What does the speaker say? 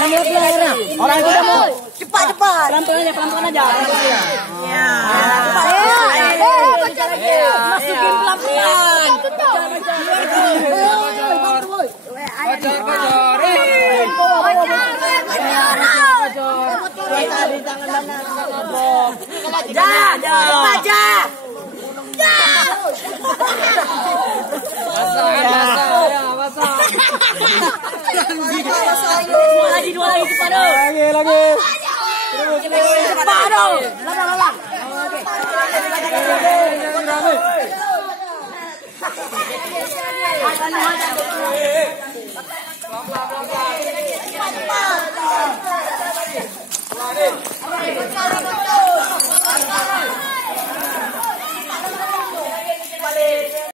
Orang itu udah mau Cepat. pelan-pelan aja. Ya. Masukin pelan-pelan. Dua lagi cepat dong. Lagi. Cepat dong. Lang.